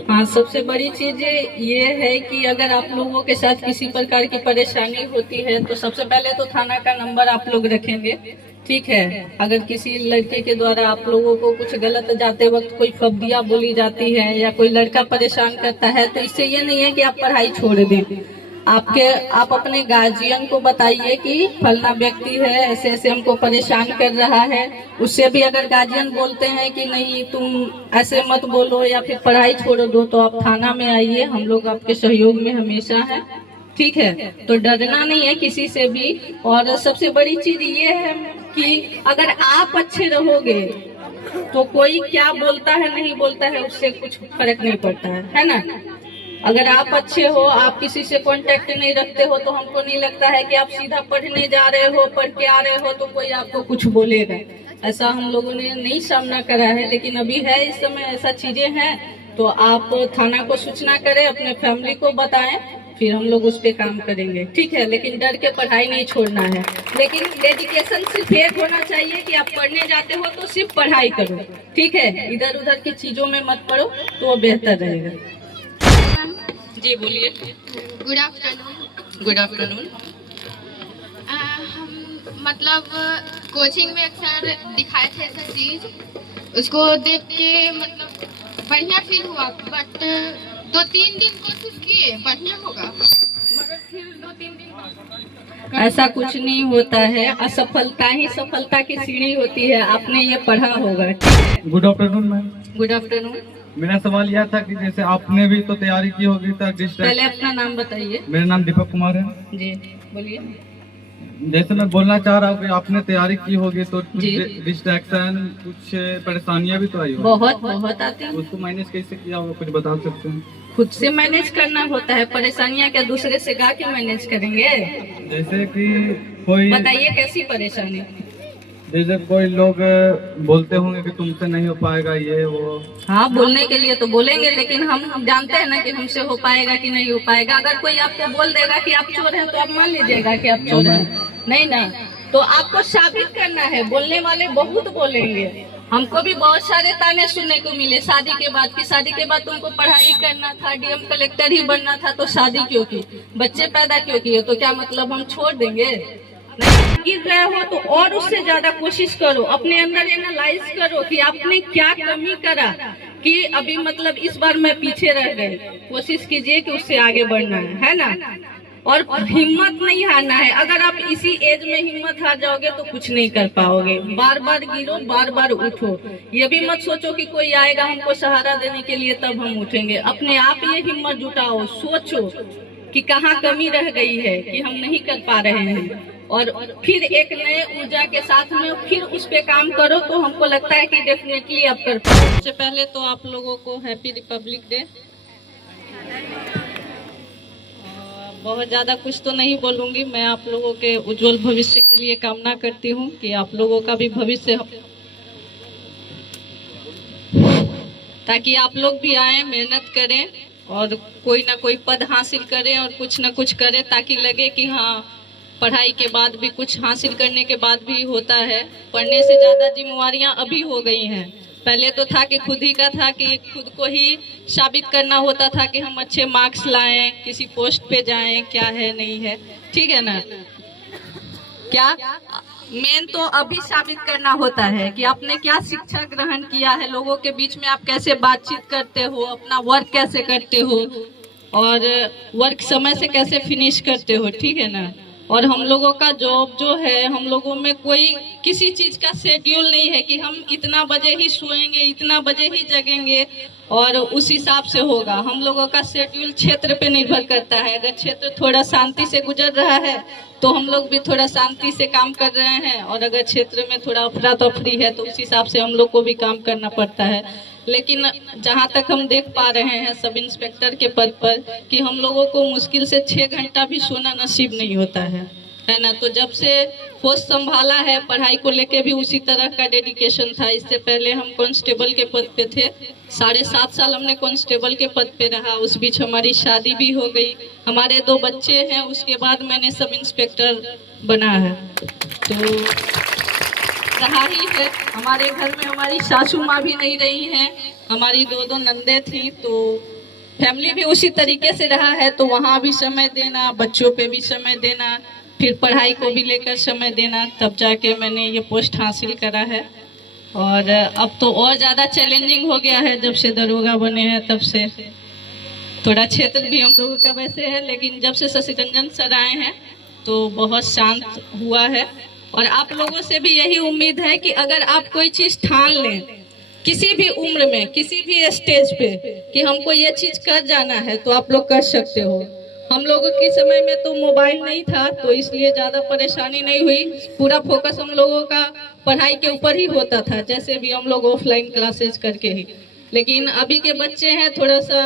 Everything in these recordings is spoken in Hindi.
हाँ, सबसे बड़ी चीज ये है कि अगर आप लोगों के साथ किसी प्रकार की परेशानी होती है तो सबसे पहले तो थाना का नंबर आप लोग रखेंगे। ठीक है, अगर किसी लड़के के द्वारा आप लोगों को कुछ गलत जाते वक्त कोई फब्दियां बोली जाती है या कोई लड़का परेशान करता है तो इससे ये नहीं है कि आप पढ़ाई छोड़ दें। आप अपने गार्जियन को बताइए कि फलना व्यक्ति है ऐसे ऐसे हमको परेशान कर रहा है। उससे भी अगर गार्जियन बोलते हैं कि नहीं तुम ऐसे मत बोलो या फिर पढ़ाई छोड़ दो तो आप थाना में आइए, हम लोग आपके सहयोग में हमेशा हैं। ठीक है, तो डरना नहीं है किसी से भी। और सबसे बड़ी चीज ये है कि अगर आप अच्छे रहोगे तो कोई क्या बोलता है नहीं बोलता है उससे कुछ फर्क नहीं पड़ता है ना। अगर आप अच्छे हो, आप किसी से कांटेक्ट नहीं रखते हो तो हमको नहीं लगता है कि आप सीधा पढ़ने जा रहे हो, पढ़ के आ रहे हो तो कोई आपको कुछ बोलेगा। ऐसा हम लोगों ने नहीं सामना करा है, लेकिन अभी है इस समय ऐसा चीजें हैं। तो आप थाना को सूचना करें, अपने फैमिली को बताएं, फिर हम लोग उस पे काम करेंगे। ठीक है, लेकिन डर के पढ़ाई नहीं छोड़ना है। लेकिन डेडिकेशन सिर्फ एक होना चाहिए कि आप पढ़ने जाते हो तो सिर्फ पढ़ाई करो। ठीक है, इधर उधर की चीजों में मत पड़ो तो वो बेहतर रहेगा। जी बोलिए। Good afternoon. Good afternoon. हम मतलब कोचिंग में अक्सर दिखाए थे ऐसा चीज, उसको देख के मतलब बढ़िया फील हुआ, बट 2-3 दिन कोशिश किए बढ़िया होगा मगर फिर 2-3 दिन ऐसा कुछ नहीं होता है, असफलता ही सफलता की सीढ़ी होती है। आपने ये पढ़ा होगा। Good afternoon ma'am. Good afternoon. मेरा सवाल यह था कि जैसे आपने भी तो तैयारी की होगी तो पहले अपना नाम बताइए। मेरा नाम दीपक कुमार है जी बोलिए। जैसे मैं बोलना चाह रहा हूँ कि आपने तैयारी की होगी तो डिस्ट्रैक्शन कुछ परेशानियां भी तो आई होगी। बहुत बहुत आती है। उसको मैनेज कैसे किया होगा कुछ बता सकते हैं? खुद से मैनेज करना होता है, परेशानियां क्या दूसरे से गा के मैनेज करेंगे? जैसे कि कोई बताइए कैसी परेशानी? जैसे कोई लोग बोलते होंगे कि तुमसे नहीं हो पाएगा ये वो। हाँ, बोलने के लिए तो बोलेंगे, लेकिन हम जानते हैं ना कि हमसे हो पाएगा कि नहीं हो पाएगा। अगर कोई आपको बोल देगा कि आप चोर हैं तो आप मान लीजिएगा कि आप चोर हैं? नहीं ना, तो आपको साबित करना है। बोलने वाले बहुत बोलेंगे। हमको भी बहुत सारे ताने सुनने को मिले शादी के बाद कि शादी के बाद तुमको पढ़ाई करना था, डीएम कलेक्टर ही बनना था, तो शादी क्यों की, बच्चे पैदा क्यों किए, तो क्या मतलब हम छोड़ देंगे? नहीं, गिर रहे हो तो और उससे ज्यादा कोशिश करो, अपने अंदर एनालाइज करो कि आपने क्या कमी करा कि अभी मतलब इस बार मैं पीछे रह गए। कोशिश कीजिए कि उससे आगे बढ़ना है ना। और हिम्मत नहीं हारना है। अगर आप इसी एज में हिम्मत हार जाओगे तो कुछ नहीं कर पाओगे। बार बार गिरो, बार बार उठो। ये भी मत सोचो कि कोई आएगा हमको सहारा देने के लिए तब हम उठेंगे। अपने आप ये हिम्मत जुटाओ, सोचो कि कहाँ कमी रह गई है कि हम नहीं कर पा रहे हैं, और फिर एक नए ऊर्जा के साथ में फिर उस पे काम करो तो हमको लगता है कि डेफिनेटली आप कर पाओगे। सबसे पहले तो आप लोगों को हैप्पी रिपब्लिक डे। बहुत ज़्यादा कुछ तो नहीं बोलूँगी, मैं आप लोगों के उज्जवल भविष्य के लिए कामना करती हूँ कि आप लोगों का भी भविष्य, ताकि आप लोग भी आए, मेहनत करें और कोई ना कोई पद हासिल करें और कुछ ना कुछ करें, ताकि लगे कि हाँ पढ़ाई के बाद भी कुछ हासिल करने के बाद भी होता है। पढ़ने से ज़्यादा जिम्मेवारियाँ अभी हो गई हैं। पहले तो था कि खुद ही का था कि खुद को ही साबित करना होता था कि हम अच्छे मार्क्स लाएं, किसी पोस्ट पे जाएं, क्या है नहीं है, ठीक है ना। क्या मेन तो अभी साबित करना होता है कि आपने क्या शिक्षा ग्रहण किया है, लोगों के बीच में आप कैसे बातचीत करते हो, अपना वर्क कैसे करते हो और वर्क समय से कैसे फिनिश करते हो, ठीक है ना। और हम लोगों का जॉब जो है, हम लोगों में कोई किसी चीज का शेड्यूल नहीं है कि हम इतना बजे ही सोएंगे, इतना बजे ही जगेंगे और उस हिसाब से होगा। हम लोगों का शेड्यूल क्षेत्र पे निर्भर करता है। अगर क्षेत्र थोड़ा शांति से गुजर रहा है तो हम लोग भी थोड़ा शांति से काम कर रहे हैं, और अगर क्षेत्र में थोड़ा अफरा तफरी है तो उस हिसाब से हम लोग को भी काम करना पड़ता है। लेकिन जहाँ तक हम देख पा रहे हैं सब इंस्पेक्टर के पद पर कि हम लोगों को मुश्किल से 6 घंटा भी सोना नसीब नहीं होता है ना। तो जब से पोस्ट संभाला है, पढ़ाई को लेके भी उसी तरह का डेडिकेशन था। इससे पहले हम कांस्टेबल के पद पे थे, 7.5 साल हमने कांस्टेबल के पद पे रहा। उस बीच हमारी शादी भी हो गई, हमारे 2 बच्चे हैं, उसके बाद मैंने सब इंस्पेक्टर बना है। तो रहा ही है, हमारे घर में हमारी सासू माँ भी नहीं रही हैं, हमारी दो नंदे थी, तो फैमिली भी उसी तरीके से रहा है। तो वहाँ भी समय देना, बच्चों पे भी समय देना, फिर पढ़ाई को भी लेकर समय देना, तब जाके मैंने ये पोस्ट हासिल करा है। और अब तो और ज़्यादा चैलेंजिंग हो गया है, जब से दरोगा बने हैं तब से। थोड़ा क्षेत्र भी हम लोगों का वैसे है, लेकिन जब से शशि रंजन सर आए हैं तो बहुत शांत हुआ है। और आप लोगों से भी यही उम्मीद है कि अगर आप कोई चीज़ ठान लें किसी भी उम्र में, किसी भी स्टेज पे, कि हमको ये चीज़ कर जाना है, तो आप लोग कर सकते हो। हम लोगों के समय में तो मोबाइल नहीं था, तो इसलिए ज़्यादा परेशानी नहीं हुई। पूरा फोकस हम लोगों का पढ़ाई के ऊपर ही होता था, जैसे भी हम लोग ऑफलाइन क्लासेज करके ही। लेकिन अभी के बच्चे हैं, थोड़ा सा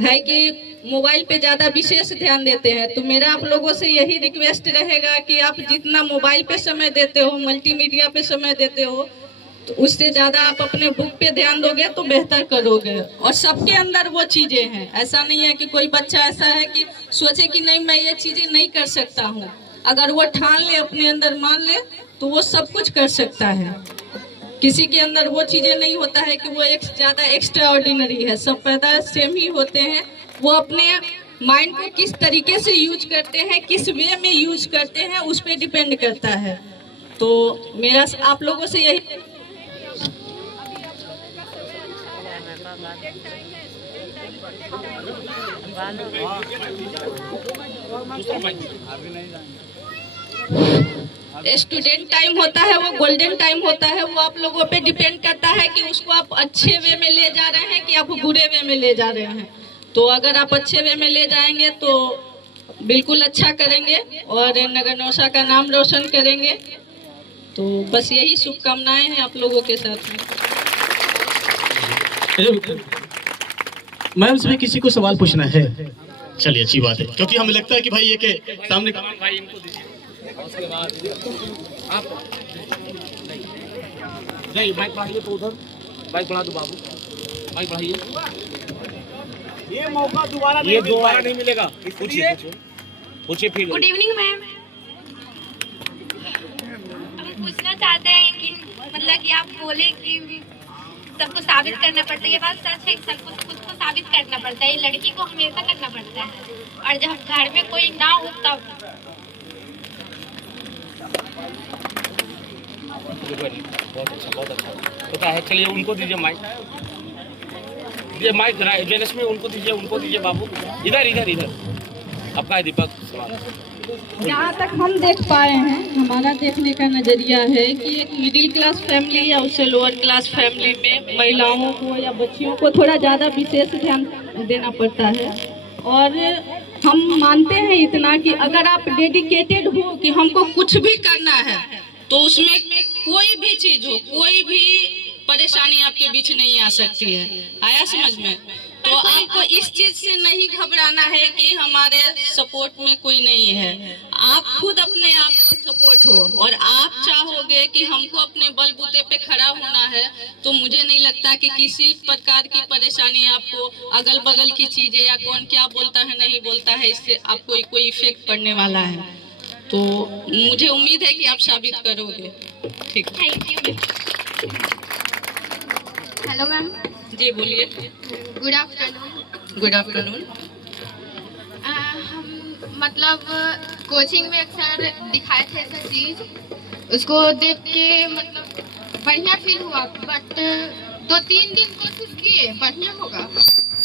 है कि मोबाइल पे ज़्यादा विशेष ध्यान देते हैं। तो मेरा आप लोगों से यही रिक्वेस्ट रहेगा कि आप जितना मोबाइल पे समय देते हो, मल्टीमीडिया पे समय देते हो, तो उससे ज़्यादा आप अपने बुक पे ध्यान दोगे तो बेहतर करोगे। और सबके अंदर वो चीज़ें हैं, ऐसा नहीं है कि कोई बच्चा ऐसा है कि सोचे कि नहीं मैं ये चीज़ें नहीं कर सकता हूँ। अगर वो ठान ले, अपने अंदर मान ले, तो वो सब कुछ कर सकता है। किसी के अंदर वो चीज़ें नहीं होता है कि वो एक ज़्यादा एक्स्ट्रा ऑर्डिनरी है, सब पैदा सेम ही होते हैं। वो अपने माइंड को किस तरीके से यूज करते हैं, किस वे में यूज करते हैं, उस पर डिपेंड करता है। तो मेरा आप लोगों से यही स्टूडेंट टाइम होता है, वो गोल्डन टाइम होता है। वो आप लोगों पे डिपेंड करता है कि उसको आप अच्छे वे में ले जा रहे हैं कि आप बुरे वे में ले जा रहे हैं। तो अगर आप अच्छे वे में ले जाएंगे तो बिल्कुल अच्छा करेंगे और नगर नौसा का नाम रोशन करेंगे। तो बस यही शुभकामनाएं हैं आप लोगों के साथ में। मैम से किसी को सवाल पूछना है? चलिए अच्छी बात है, क्योंकि हमें लगता है कि भाई ये के सामने भाई इनको दीजिए। उसके बाद आप नहीं माइक बढ़ाइए, तो उधर माइक बढ़ा दो बाबू, माइक बढ़ाइए। ये मौका दोबारा नहीं मिलेगा। पूछिए फिर। गुड इवनिंग मैम, हम पूछना चाहते हैं कि मतलब कि आप बोले कि सबको साबित करना पड़ता है, ये बात सच है कि सबको खुद को साबित करना पड़ता है, लड़की को हमेशा करना पड़ता है, और जब घर में कोई ना हो तब। बहुत अच्छा पता है। चलिए उनको दीजिए माइक, ये माइक जनलक्ष्मी उनको दीजिए बाबू। इधर इधर इधर आपका है दीपक सवाल। जहाँ तक हम देख पाए हैं, हमारा देखने का नज़रिया है कि एक मिडिल क्लास फैमिली या उससे लोअर क्लास फैमिली में महिलाओं को या बच्चियों को थोड़ा ज़्यादा विशेष ध्यान देना पड़ता है। और हम मानते हैं इतना कि अगर आप डेडिकेटेड हो कि हमको कुछ भी करना है, तो उसमें कोई भी चीज़ हो, कोई भी परेशानी आपके बीच नहीं आ सकती है। आया समझ में? तो आपको इस चीज से नहीं घबराना है कि हमारे सपोर्ट में कोई नहीं है। आप खुद अपने आप में सपोर्ट हो और आप चाहोगे कि हमको अपने बलबूते पे खड़ा होना है, तो मुझे नहीं लगता कि किसी प्रकार की परेशानी आपको अगल बगल की चीजें या कौन क्या बोलता है नहीं बोलता है, इससे आपको कोई इफेक्ट पड़ने वाला है। तो मुझे उम्मीद है कि आप साबित करोगे। ठीक, थैंक यू। Hello ma'am. जी बोलिए। Good afternoon. Good afternoon. हम मतलब कोचिंग में अक्सर दिखाए थे ऐसा चीज, उसको देख के मतलब बढ़िया फील हुआ, बट 2-3 दिन कोशिश किए बढ़िया होगा,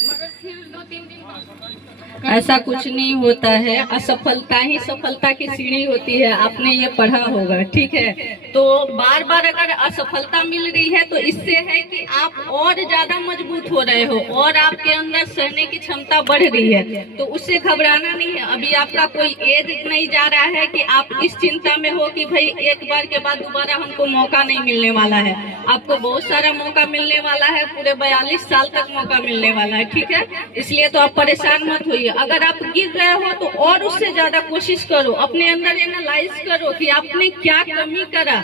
मगर फिर 2-3 दिन ऐसा कुछ नहीं होता है, असफलता ही सफलता की सीढ़ी होती है। आपने ये पढ़ा होगा, ठीक है? तो बार बार अगर असफलता मिल रही है तो इससे है कि आप और ज्यादा मजबूत हो रहे हो और आपके अंदर सहने की क्षमता बढ़ रही है। तो उससे घबराना नहीं है। अभी आपका कोई एज नहीं जा रहा है कि आप इस चिंता में हो कि भाई एक बार के बाद दोबारा हमको मौका नहीं मिलने वाला है। आपको बहुत सारा मौका मिलने वाला है, पूरे 42 साल तक मौका मिलने वाला है, ठीक है? इसलिए तो आप परेशान मत होइए। अगर आप गिर रहे हो तो और उससे ज्यादा कोशिश करो, अपने अंदर एनालाइज करो कि आपने क्या कमी करा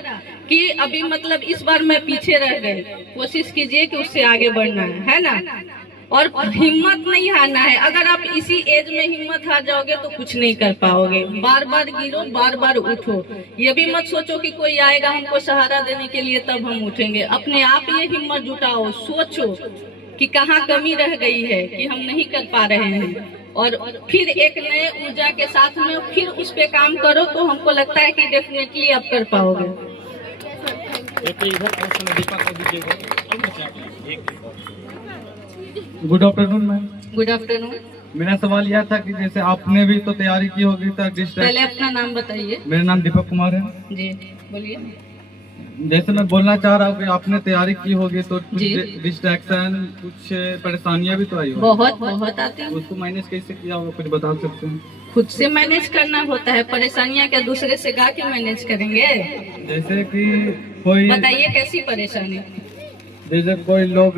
कि अभी मतलब इस बार मैं पीछे रह गए। कोशिश कीजिए कि उससे आगे बढ़ना है ना? और हिम्मत नहीं हारना है। अगर आप इसी एज में हिम्मत हार जाओगे तो कुछ नहीं कर पाओगे। बार बार गिरो, बार बार उठो। ये भी मत सोचो कि कोई आएगा हमको सहारा देने के लिए तब हम उठेंगे। अपने आप ये हिम्मत जुटाओ, सोचो कि कहाँ कमी रह गई है कि हम नहीं कर पा रहे हैं, और फिर एक नए ऊर्जा के साथ में फिर उस पे काम करो, तो हमको लगता है कि डेफिनेटली आप कर पाओगे। Good afternoon ma'am. Good afternoon. मेरा सवाल यह था कि जैसे आपने भी तो तैयारी की होगी तो पहले अपना नाम बताइए। मेरा नाम दीपक कुमार है जी, बोलिए। जैसे मैं बोलना चाह रहा हूँ कि आपने तैयारी की होगी तो कुछ जी। डिस्ट्रैक्शन, कुछ परेशानियां भी तो आई होगी। बहुत बहुत आती है। उसको मैनेज कैसे किया होगा, कुछ बता सकते हैं? खुद से मैनेज करना होता है, परेशानियां क्या दूसरे से गा के मैनेज करेंगे? जैसे कि कोई बताइए कैसी परेशानी? जैसे कोई लोग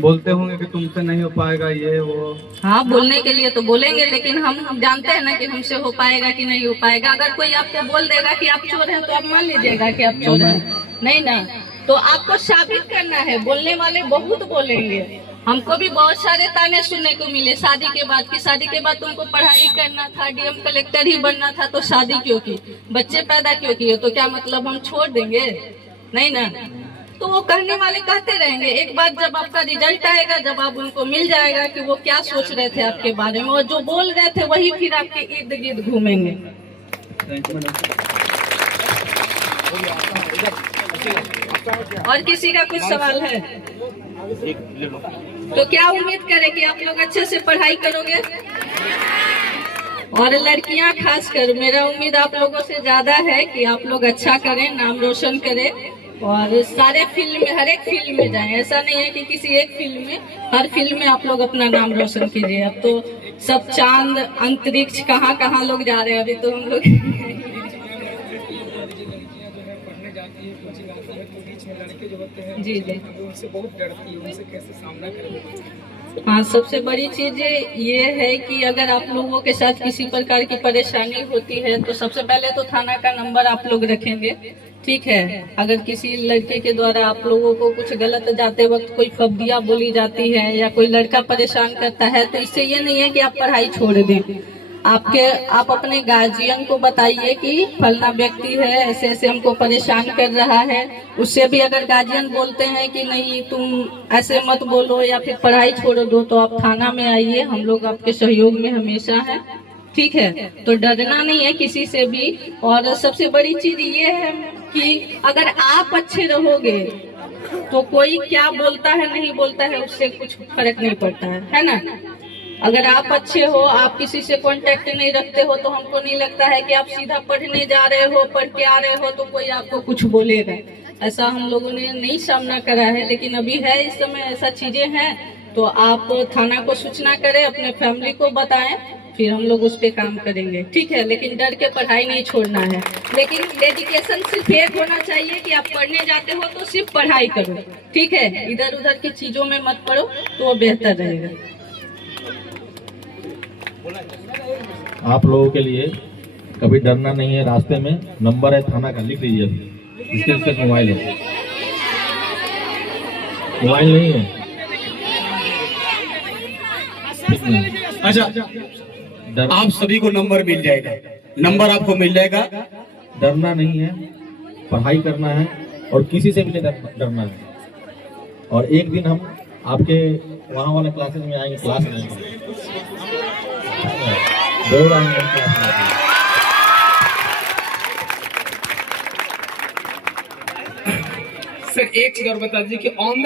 बोलते होंगे कि तुमसे नहीं हो पाएगा ये वो। हाँ, बोलने के लिए तो बोलेंगे, लेकिन हम जानते हैं ना कि हमसे हो पाएगा कि नहीं हो पाएगा। अगर कोई आपको बोल देगा कि आप चोर हैं तो आप मान लीजिएगा कि आप चोर हैं? नहीं ना, तो आपको साबित करना है। बोलने वाले बहुत बोलेंगे। हमको भी बहुत सारे ताने सुनने को मिले शादी के बाद कि शादी के बाद तुमको पढ़ाई करना था, डीएम कलेक्टर ही बनना था, तो शादी क्यों की, बच्चे पैदा क्यों किए, तो क्या मतलब हम छोड़ देंगे? नहीं ना, तो वो कहने वाले कहते रहेंगे। एक बार जब आपका रिजल्ट आएगा, जब आप उनको मिल जाएगा कि वो क्या सोच रहे थे आपके बारे में, और जो बोल रहे थे वही फिर आपके इर्द गिर्द घूमेंगे। और किसी का कुछ सवाल है तो क्या उम्मीद करें कि आप लोग अच्छे से पढ़ाई करोगे? और लड़कियां खासकर, मेरा उम्मीद आप लोगों से ज्यादा है कि आप लोग अच्छा करें, नाम रोशन करें, और सारे फील्ड में, हर एक फील्ड में जाएं। ऐसा नहीं है कि किसी एक फील्ड में, हर फील्ड में आप लोग अपना नाम रोशन कीजिए। अब तो सब चांद, अंतरिक्ष, कहाँ कहाँ लोग जा रहे हैं। अभी तो हम लोग जी जी उनसे बहुत डरती है, उनसे कैसे सामना करेंगे? हाँ, सबसे बड़ी चीज ये है कि अगर आप लोगों के साथ किसी प्रकार की परेशानी होती है तो सबसे पहले तो थाना का नंबर आप लोग रखेंगे, ठीक है? अगर किसी लड़के के द्वारा आप लोगों को कुछ गलत जाते वक्त कोई फब्दियाँ बोली जाती है या कोई लड़का परेशान करता है, तो इससे ये नहीं है कि आप पढ़ाई छोड़ दें। आप अपने गार्जियन को बताइए कि फलना व्यक्ति है, ऐसे ऐसे हमको परेशान कर रहा है। उससे भी अगर गार्जियन बोलते हैं कि नहीं तुम ऐसे मत बोलो या फिर पढ़ाई छोड़ दो, तो आप थाना में आइए, हम लोग आपके सहयोग में हमेशा हैं, ठीक है? तो डरना नहीं है किसी से भी। और सबसे बड़ी चीज ये है कि अगर आप अच्छे रहोगे तो कोई क्या बोलता है नहीं बोलता है उससे कुछ फर्क नहीं पड़ता है ना? अगर आप अच्छे हो, आप किसी से कांटेक्ट नहीं रखते हो, तो हमको नहीं लगता है कि आप सीधा पढ़ने जा रहे हो, पढ़ के आ रहे हो तो कोई आपको कुछ बोलेगा। ऐसा हम लोगों ने नहीं सामना करा है, लेकिन अभी है, इस समय ऐसा चीजें हैं। तो आप थाना को सूचना करें, अपने फैमिली को बताएं, फिर हम लोग उस पे काम करेंगे, ठीक है? लेकिन डर के पढ़ाई नहीं छोड़ना है। लेकिन डेडिकेशन सिर्फ एक होना चाहिए कि आप पढ़ने जाते हो तो सिर्फ पढ़ाई करो, ठीक है? इधर उधर की चीजों में मत पड़ो, तो वो बेहतर रहेगा। आप लोगों के लिए कभी डरना नहीं है। रास्ते में नंबर है थाना का, लिख लीजिए अभी। इसके साथ मोबाइल है, मोबाइल नहीं है? अच्छा, आप सभी को नंबर मिल जाएगा, नंबर आपको मिल जाएगा। डरना नहीं है, पढ़ाई करना है और किसी से भी नहीं डरना है। और एक दिन हम आपके वहाँ वाले क्लासेस में आएंगे, क्लास में आएंगे, जरूर आएंगे क्लास में। सर एक चीज और बता दीजिए कि ऑन